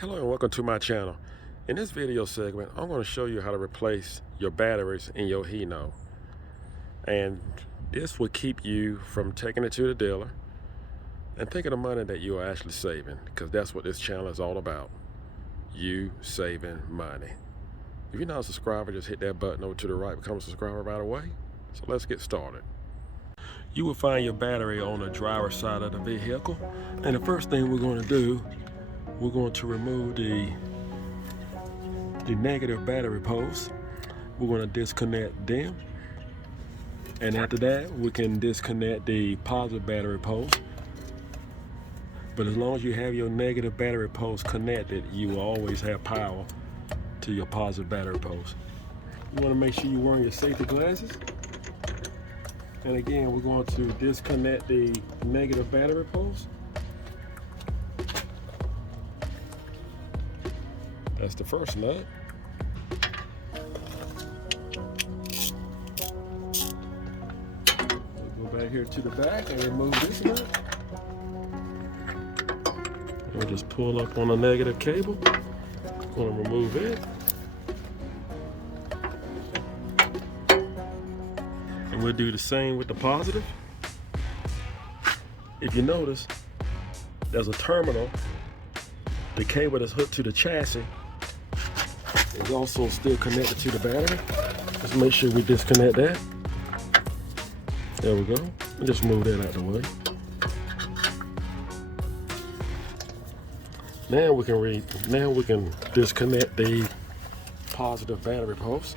Hello and welcome to my channel. In this video segment, I'm going to show you how to replace your batteries in your Hino. And this will keep you from taking it to the dealer and thinking of money that you are actually saving, because that's what this channel is all about. You saving money. If you're not a subscriber, just hit that button over to the right, become a subscriber right away. So let's get started. You will find your battery on the driver's side of the vehicle. And the first thing we're going to do, we're going to remove the negative battery posts. We're going to disconnect them, and after that we can disconnect the positive battery post. But as long as you have your negative battery post connected, you will always have power to your positive battery post. You want to make sure you're wearing your safety glasses. And again, we're going to disconnect the negative battery post. That's the first nut. We'll go back here to the back and remove this nut. We'll just pull up on the negative cable. Going to remove it. And we'll do the same with the positive. If you notice, there's a terminal. The cable that's hooked to the chassis is also still connected to the battery. Just make sure we disconnect that. There we go. And just move that out of the way. Now we can disconnect the positive battery post.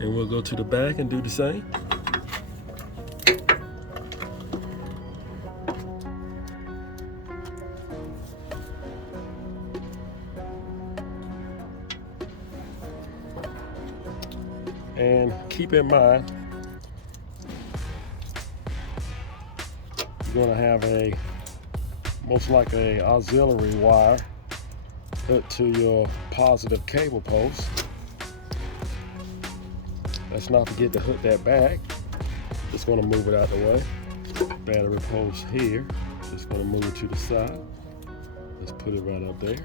And we'll go to the back and do the same. And keep in mind, you're going to have most likely an auxiliary wire hooked to your positive cable post. Let's not forget to hook that back. Just going to move it out the way. Battery post here. Just going to move it to the side. Let's put it right up there.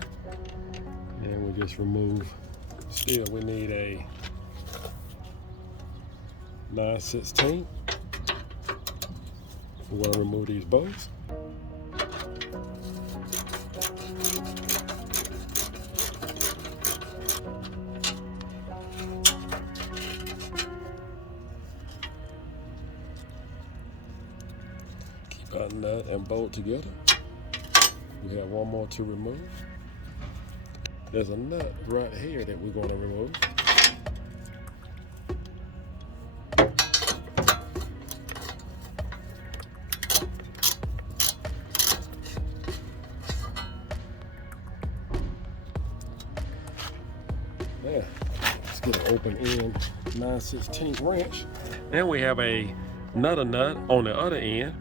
And we'll just remove. Still, we need a 9/16. We're going to remove these bolts. Our nut and bolt together. We have one more to remove. There's a nut right here that we're going to remove. There. Let's get an open end 9/16 wrench. And we have another nut on the other end,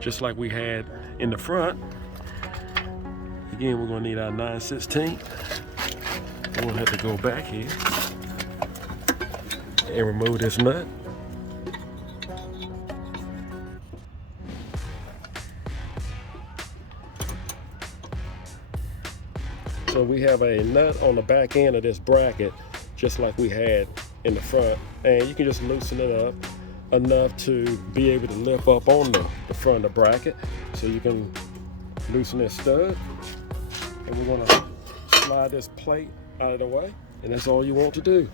just like we had in the front. Again, we're going to need our 9/16. We're going to have to go back here and remove this nut. So we have a nut on the back end of this bracket, just like we had in the front. And you can just loosen it up enough to be able to lift up on the front of the bracket. So you can loosen this stud, and we're going to slide this plate out of the way, and that's all you want to do.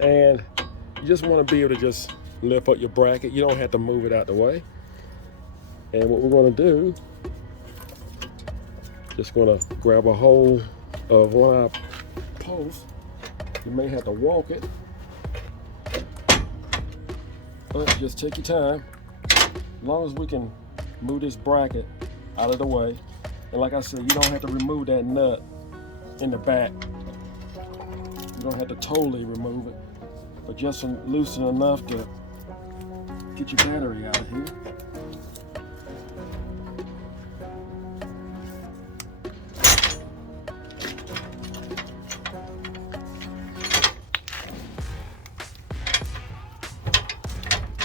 And you just want to be able to just lift up your bracket. You don't have to move it out the way. And what we're going to do, just going to grab a hold of one of our posts. You may have to walk it, but just take your time. As long as we can move this bracket out of the way. And like I said, you don't have to remove that nut in the back. You don't have to totally remove it. but just loosen enough to get your battery out of here.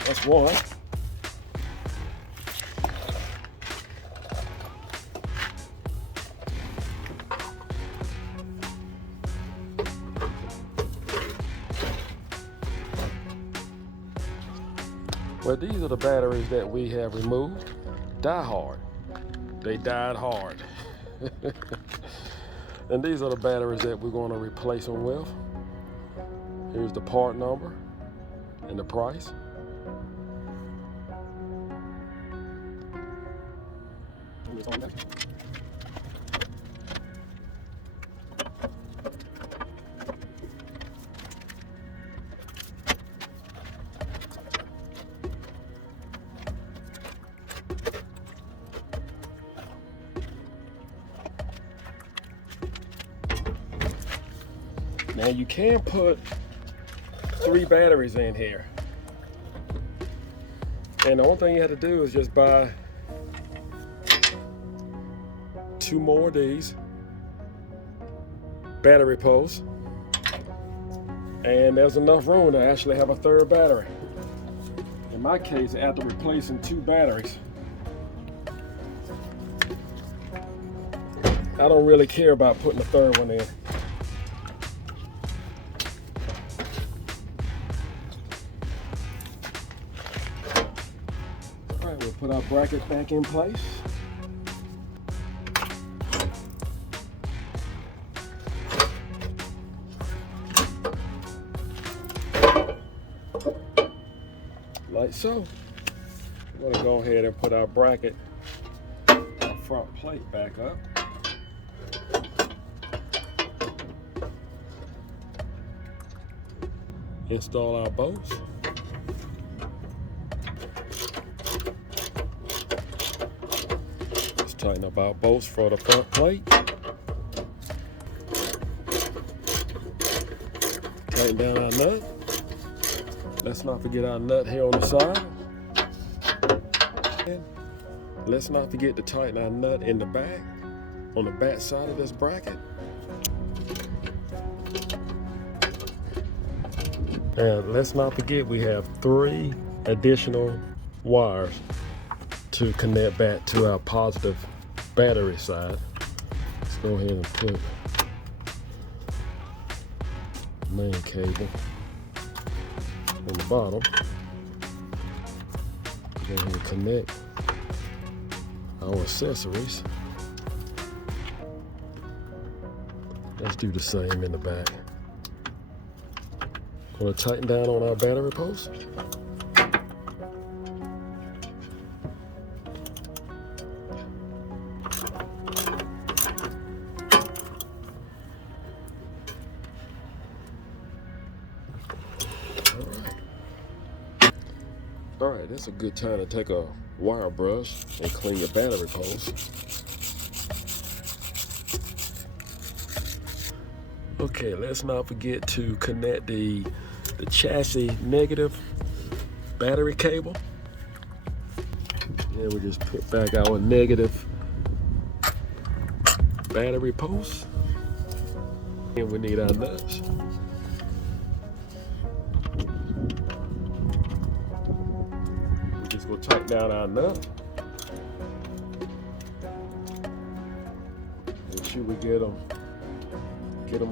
That's one. Well, these are the batteries that we have removed. Die hard. They died hard. And these are the batteries that we're going to replace them with. Here's the part number and the price. Now you can put 3 batteries in here. And the only thing you have to do is just buy 2 more of these battery posts. And there's enough room to actually have a 3rd battery. In my case, after replacing 2 batteries, I don't really care about putting a 3rd one in. We'll put our bracket back in place. Like so. We're gonna go ahead and put our bracket, our front plate back up. Install our bolts. Tighten up our bolts for the front plate. Tighten down our nut. Let's not forget our nut here on the side. And let's not forget to tighten our nut in the back, on the back side of this bracket. And let's not forget we have 3 additional wires to connect back to our positive battery side. Let's go ahead and put the main cable on the bottom. Go ahead and connect our accessories. Let's do the same in the back. Gonna tighten down on our battery post. All right, that's a good time to take a wire brush and clean your battery post. Okay, let's not forget to connect the chassis negative battery cable. And we just put back our negative battery post. And we need our nuts. We'll tighten down our nut. Make sure we get them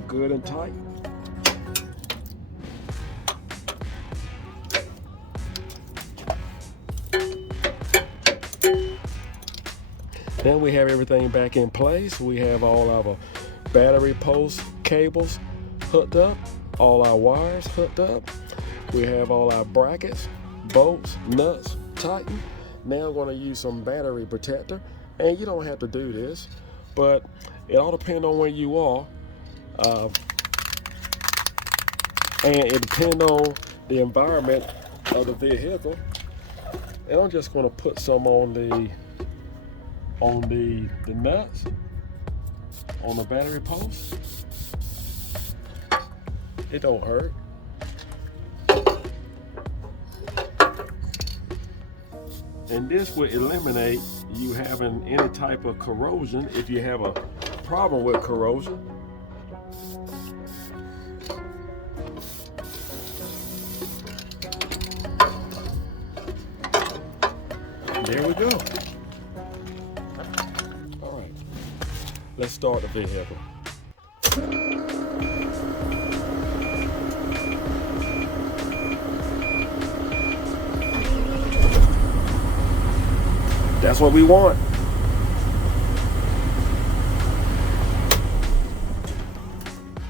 good and tight. Now we have everything back in place. We have all our battery post cables hooked up, all our wires hooked up. We have all our brackets, bolts, nuts tightened. Now I'm going to use some battery protector, and you don't have to do this, but it all depends on where you are, and it depends on the environment of the vehicle. And I'm just going to put some on the nuts on the battery post. It don't hurt. And this will eliminate you having any type of corrosion if you have a problem with corrosion. There we go. All right, let's start the vehicle. That's what we want.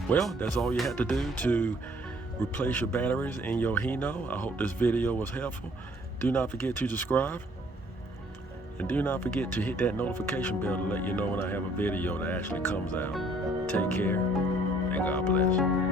Well, that's all you have to do to replace your batteries in your Hino. I hope this video was helpful. Do not forget to subscribe. And do not forget to hit that notification bell to let you know when I have a video that actually comes out. Take care, and God bless.